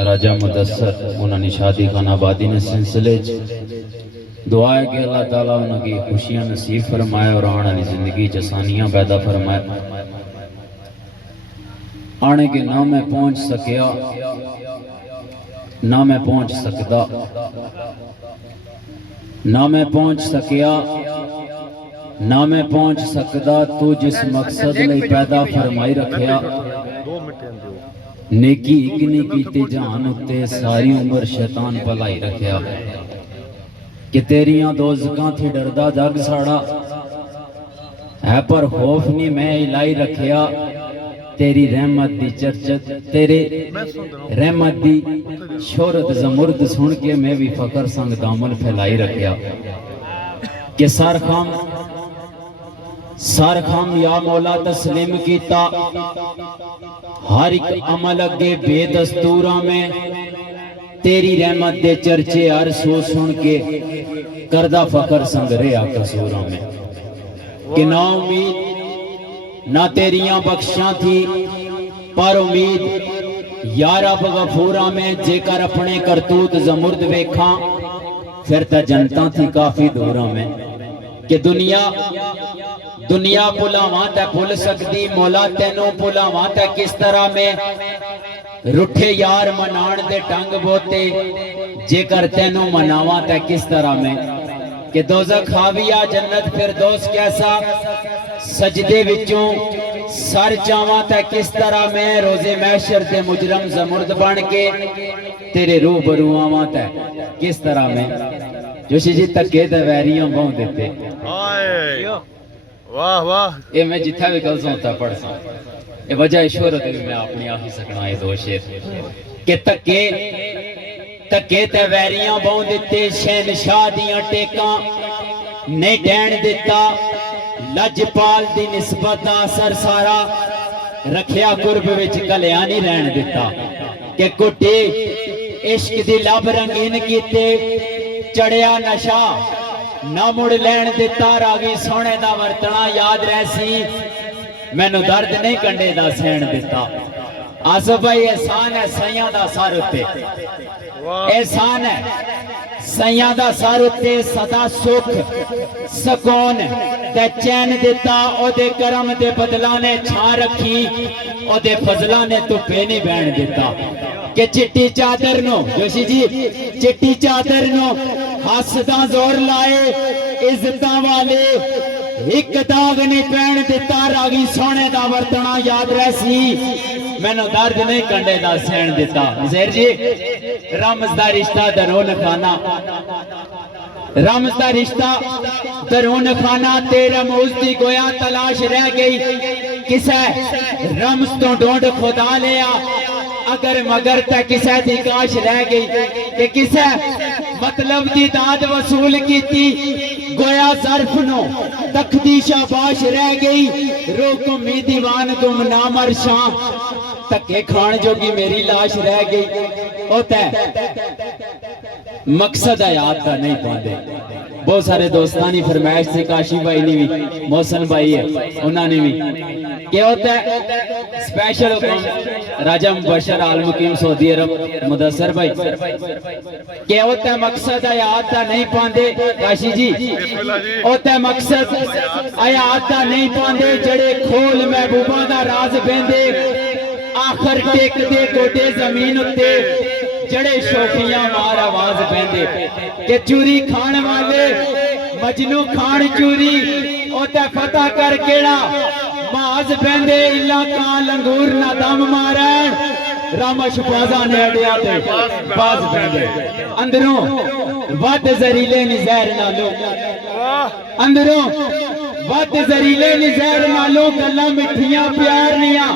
राजा मुदस्सर उन्होंने शादी खाना आबादी ने सिलसिले दुआ है कि अल्लाह ताला उनकी खुशियां नसीब फरमाए और आने वाली जिंदगी च आसानियां पैदा फरमाए। आने के ना मैं पहुंच सकिया ना मैं पहुंच सकता, ना मैं पहुंच सकिया ना मैं पहुंच सकता, तू जिस मकसद लई पैदा फरमाई रखिया। नेकी एक नहीं कीती जहान उत्ते, सारी उम्र शैतान भलाई रखिया। कि तेरियां दोज़खां थी डरदा जग साड़ा है, पर खौफ नहीं मैं इलाई रखिया। तेरी रहमत दी चर्चत तेरे रहमत दी शोहरत जमुर्द सुन के मैं भी फकर संग दामन फैलाई रखिया। कि सर खाम या मौला तस्लीम कीता, हर एक अमल अगे बेदस्तूरा में तेरी रहमत दे चर्चे हर सो सुन के करदा फकर संग रेया कसूरा में। कि ना उम्मीद ना तेरियां बख्शा थी, पर उम्मीद या रब गफूरा में। जेकर अपने करतूत जमुर्द वेखा फिर तो जनता थी काफी दूरा में। कि दुनिया भुलावा ते भुल सकती, मौला तेनू भुलावा ते किस तरह में। रुठे यार मनाण दे टंग बोते, जेकर तेनू मनावा ते किस तरह में। कि दोज़ख हाविया जन्नत फिरदौस कैसा, सजदे विचों सर चावा ते किस तरह में। रोजे महशर दे मुजरम जमुर्द बन के तेरे रूबरू आवा ते किस तरह में। जोशी जी धक्के ते वैरियां बहु देते, वाह वाह। ये मैं जिथा भी गल सुनता पढ़ सा, ये वजह शोहरत भी मैं अपनी आप ही सकना। ये दो शेर के धक्के ते वैरियां बहु दिते, शहनशाह दियां टेकां नहीं डैन दिता। लजपाल दी निस्बत दा असर सारा रखिया, गुरब विच कलिया नहीं रहन दिता। कि कुटी इश्क दी लब रंगीन कीते, चढ़िया नशा ना मुड़ लैन दिता। रागी सोने दा वरतना याद रहसी, मैनू दर्द नहीं कंडे दा सहन दिता। आसफ भाई एहसान है सैयां दा सर उत्ते, एहसान है सैयां दा सर उत्ते। सदा सुख सकून ते चैन दिता, ओदे करम दे बदला ने छां रखी, ओदे फजला ने धुप्पे नहीं बहन दिता। कि चिट्टी चादर नो जोशी जी चिट्टी चादर नो हसदा जोर लाए, इज्जतां वाले एक दाग नहीं पैण दिता। रागी सोने दा वरतना याद रहसी, मैनू दर्द नहीं कंडे दा सहन दिता। शेर जी रमज दा रिश्ता दरोन खाना, रमज दा रिश्ता दरोन खाना। तेरा मौज दी गोया तलाश रह गई, किसे रमज तो ढूंढ खुदा लिया। अगर मगर तक किसे दी काश रह गई, कि किसे मतलब दी दाद वसूल की थी। गोया ज़र्फ नो तख्ती शाबाश रह गई, रोक उम्मीद दीवान तुम ना मर शां। धक्के खान जोगी मेरी लाश रह गई। होता है मकसद याद का नहीं पाते। बहुत सारे दोस्तों की फरमाइश से काशी भाई ने भी, मोहसन भाई है उन्होंने भी। क्या होता है स्पेशल हुक्म राजा मुबशर आल मुकीम सऊदी अरब मुदस्सर भाई। क्या होता है मकसद याद का नहीं पाते काशी जी। होता है मकसद याद का नहीं पाते, जड़े खोल महबूबा का राज बहते। आखिर टेक दे गोडे जमीन उत्ते, जड़े शोखियां मार आवाज बहते। के चूरी खान वाले मजनू खान चूरी, ओते फतह कर केड़ा माज बहते। इला का लंगूर ना दम मारन, रामश बाजा ने अड़िया ते बाज बहते। अंदरों वद जरीले निजहर नालो, अंदरों वद जरीले निजहर नालो। गल्लां मिठियां प्यार निया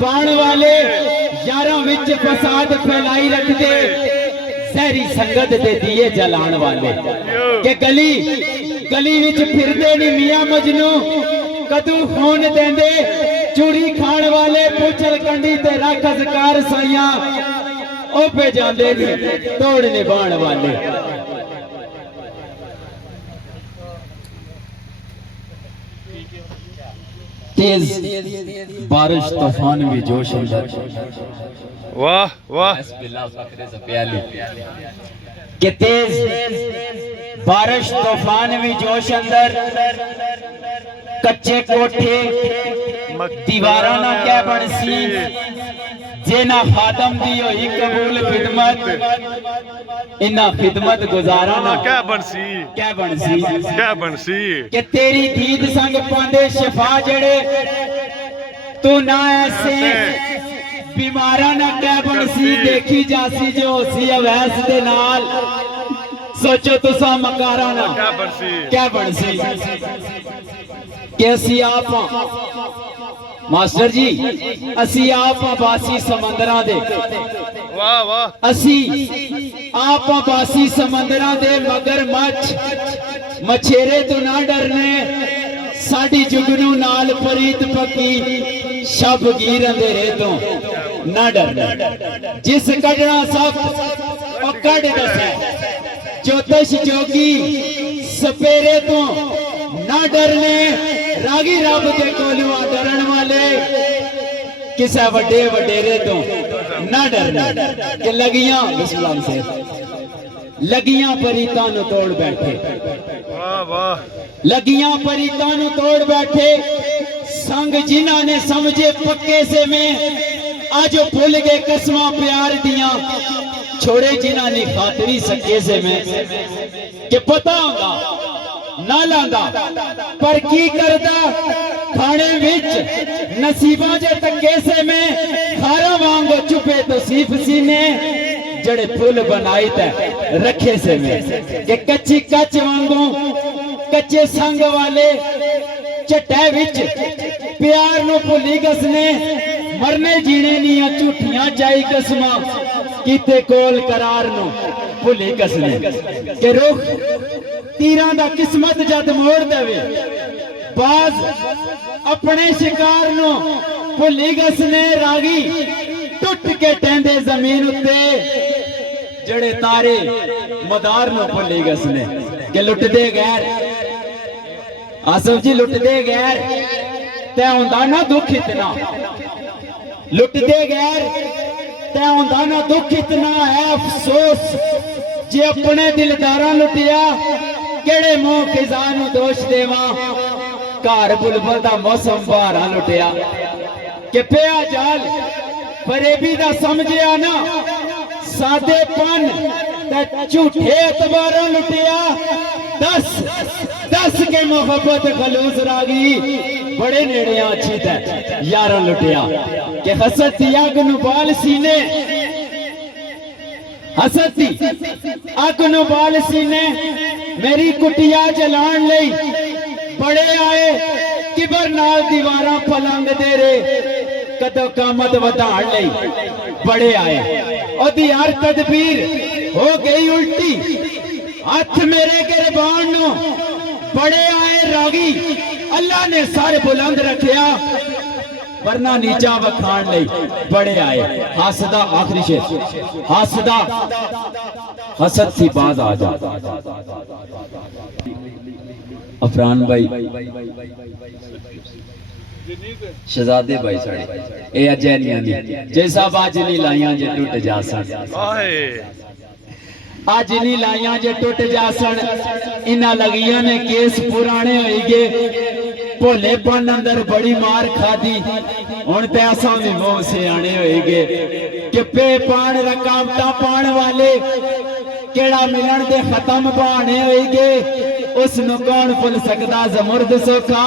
बाण वाले, यारां विच फसाद फैलाई रखते। सहरी संगत दे दिए जलाण वाले। के गली विच फिरदे नी मियां मजनू, कदू खून देंदे। चूड़ी खाण वाले पुछल कंडी ते रख अज़कार साइयां, ओ पे जांदे नी तोड़ निभाण वाले। तेज बारिश तूफान भी जोश अंदर, वाह वाह कि तेज बारिश तूफान भी जोश अंदर कच्चे कोठे दीवारा ना क्या बनसी जे ना खादम दी होई कबूल खिदमत इना खिदमत गुजारा ना क्या बनसी कि तेरी दीद संग पांदे शफा जड़े तू ना ऐसे बीमारा ना क्या बनसी देखी जासी जो होसी अवैस दे नाल सोचो तुसा मकारा ना क्या बनसी कैसी आप मास्टर जी असी आप बासी समंदरा दे वाह वाह असी आप बासी समंदरा दे मगर मछेरे तो ना डरने साडी जुगनू नाल परीत पकी शब गिर अंधेरे तो ना डरने जिस कड़ना सब कड़ दसे ज्योतिष जोगी सपेरे तो ना डरने रागी रब के कोलू डरन वाले किसे वड्डे वडेरे तो ना डरना कि लगियां इस्लाम से लगियां परीतां नु तोड़ बैठे वाह वाह लगियां परीतां नु तोड़ बैठे संग जिन्हां ने समझे पक्के से में आज भूल गए कसमां प्यार दियां छोड़े जिन्हां ने खातरी सके से में कि पता होगा ना लांदा पर की करदा खाने विच नसीबा जे तके से में खारा वांगो चुपे तो सीफ सीने जड़े फूल बनाई ते रखे से में कि कच्ची कच वांगो कच्चे संग वाले चटे विच प्यार नु भुली गसने मरने जीने निया झूठियां जाई कसमा कीते कोल करार नु भुली गसने कि रुख तीरां दा किस्मत जद मोड़ देवे बाज अपने शिकार नु भुली गसने रागी टुट के टेंदे जमीन उत्ते जड़े तारे मदार नु भुली गसने कि लुटदे गैर आसफ जी लुटदे गैर ते हुंदा ना दुख इतना लुटदे गैर ते हुंदा ना दुख इतना है अफसोस जे अपने दिलदारा लुटिया केड़े मोह खिजानू दोष देवा घर बुलबुल दा मौसम बहारा लुटिया कि पिया जाल फरेबी दा समझिया ना सादेपन ते झूठे एतबारा लुटिया दस के मोहब्बत खलूस रागी बड़े नेड़े अच्छी ते यारा लुटिया कि हसत अग नु बाल सीने हसती अग नु बाल सीने मेरी कुटिया जलान लई बड़े आए किबर नाल दीवारा पलंग दे रे कदो कामत वधाण लई बड़े आए ओदी हर तदबीर हो गई उल्टी हाथ मेरे गिरबान नु बड़े आए रागी अल्लाह ने सर बुलंद रखिया वरना नीचा वखाण लई बड़े आए हसदा आखिरी शेर हसदा हसद सी बाज आ जा अफरान भाई शहजादे भाई साढ़े ए अजैनियां दी जैसा बाज नहीं लाइयां जे टूट जासन आज नहीं लाइयां जे टूट जासन इना लगियां ने केस पुराने होई गए भोलेपन अंदर बड़ी मार खादी हुण ते असां भी मोह से आने होई गए कि पे पान रकावटां पाण वाले केड़ा मिलन दे खत्म बहाने होई गए उस नु कौन भुल सकदा जमुर्द सोखा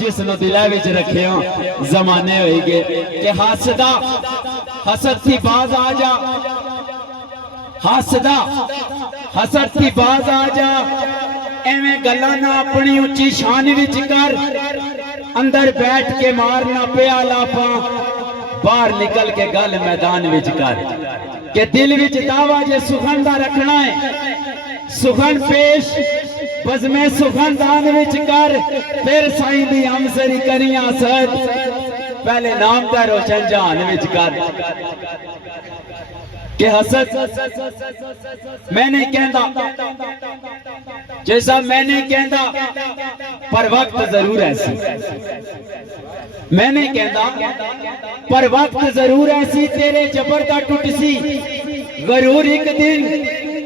जिस नु दिला विच रखियो जमाने होई गए कि हसदा हसद सी बाज आ जा हसदा हसद सी बाज आ जा एवें गल्लां ना अपनी उच्ची शान विच कर अंदर बैठ के मारना पिया लाफा बाहर निकल के गल मैदान विच कर के दिल विच दावा जे सुखन दा रखना है सुखन पेश बज़मे सुखन दान विच कर फिर साईं दी हमसरी करियां सद पहले नाम दा रोशन जहान विच कर कि हसद मैं नहीं कहता, जैसा मैं नहीं कहता, पर वक्त जरूर ऐसी, मैं नहीं कहता पर वक्त जरूर ऐसी तेरे जबर दा टुट सी, जरूर एक दिन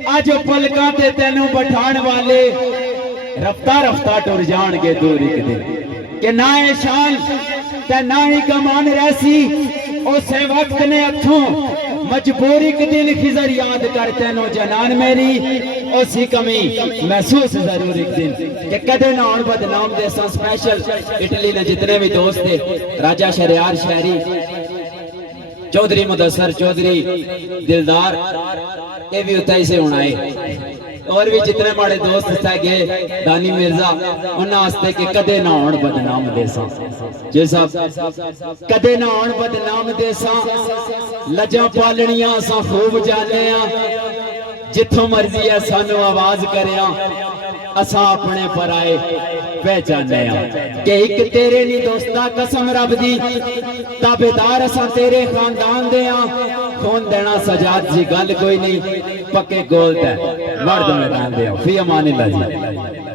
अज पलकां ते तैनू बिठाण वाले रफ्ता रफ्ता टुर जाणगे दूर एक दिन, कि ना ए शान ते ना ही कमान रहसी, उसे वक्त ने अथों मजबूर एक दिन खिजर याद कर तैनू जनान मेरी, उसी कमी महसूस जरूर एक दिन, कि कदे ना आउण बदनाम देसा। स्पेशल इटली ने जितने भी दोस्त थे, राजा शहरियार शहरी, चौधरी मुदस्सर चौधरी दिलदार, ये भी उतना ही से होना है, और भी जितने बड़े दोस्त थे दानी मिर्जा, उन्होंने कि कदे ना आउण बदनाम देसा। जी साहब, कदे ना आउण बदनाम देसा, लजा पालनियां असां खूब जाने, जिथों मर्जी है सानू आवाज करिया, असां अपने पराए पहचाने, कि एक तेरे नी दोस्ता कसम रब दी, ताबेदार असां तेरे खानदान दे, खून देना सजाद जी गल कोई नहीं, पक्के गोल तै मर्द मैदान दे। फी अमानिल्लाह जी।